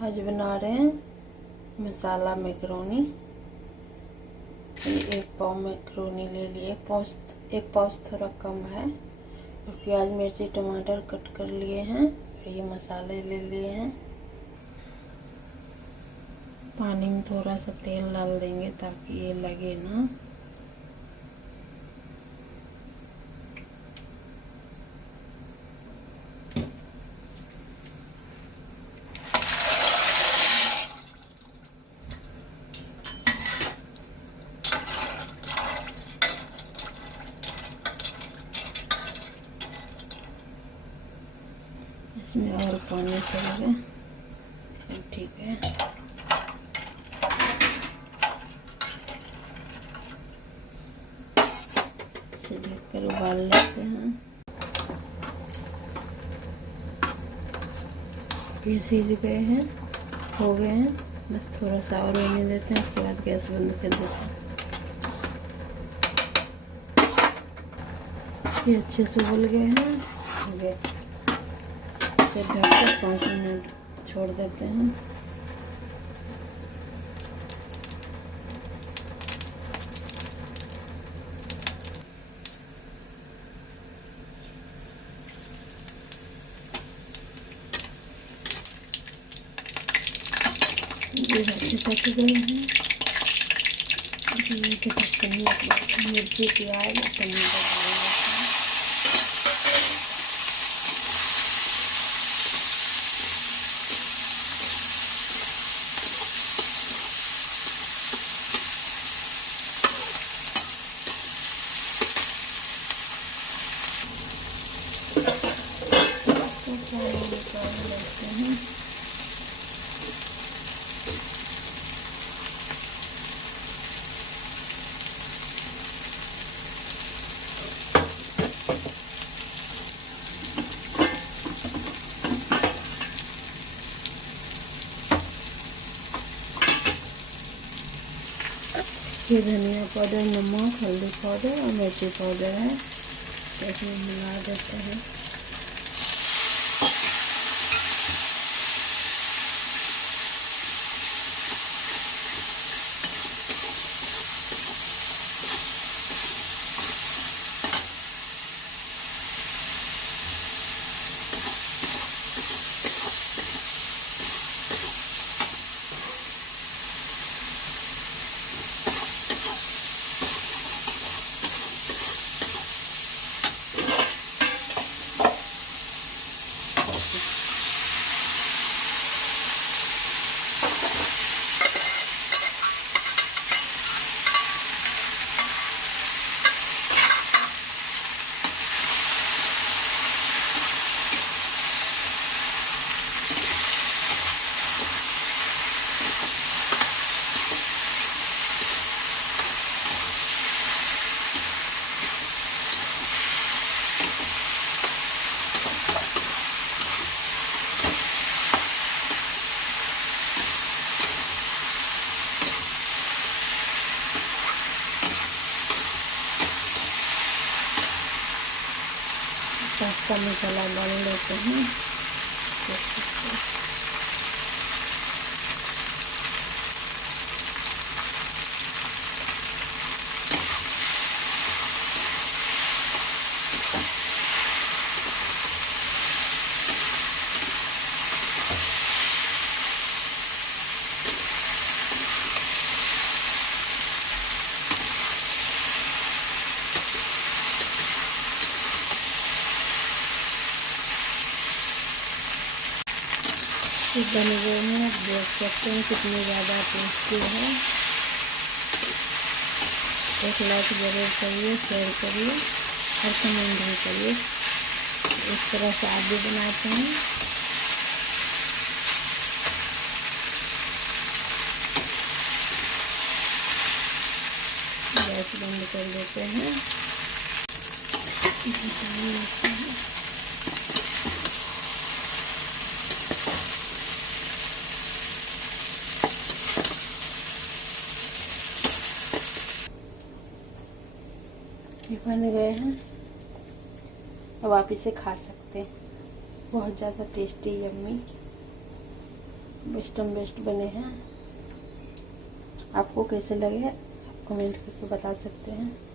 आज बना रहे हैं मसाला मैकरोनी। एक पाव मैकरोनी ले लिए, एक पाव थोड़ा कम है। और प्याज मिर्ची टमाटर कट कर लिए हैं। और ये मसाले ले लिए हैं। पानी में थोड़ा सा तेल डाल देंगे ताकि ये लगे ना। इसमें और पानी चलेगा, ठीक है। इसे ढककर उबाल लेते हैं। ये सीज गए हैं, हो गए हैं। बस थोड़ा सा और होने देते हैं, उसके बाद गैस बंद कर देते हैं। ये अच्छे से उबल गए हैं, हो गए। इसे ढककर 5 मिनट छोड़ देते हैं। ये अच्छे पक गए हैं। मिर्ची प्याज टमाटर निकाल लेते हैं। ये धनिया पाउडर, नमक, हल्दी पाउडर और मिर्ची पाउडर है। इसमें मिला देते हैं। पास्ता मसाला डाल लेते हैं। बन गए हैं, आप देख सकते हैं कितने ज़्यादा टेस्टी है। एक लाइक ज़रूर करिए, शेयर करिए और कमेंट भी करिए। इस तरह से आप भी बनाते हैं। गैस बंद कर देते हैं। ये बन गए हैं, अब आप इसे खा सकते हैं। बहुत ज़्यादा टेस्टी यम्मी। बेस्टम बेस्ट बने हैं। आपको कैसे लगे आप कमेंट करके बता सकते हैं।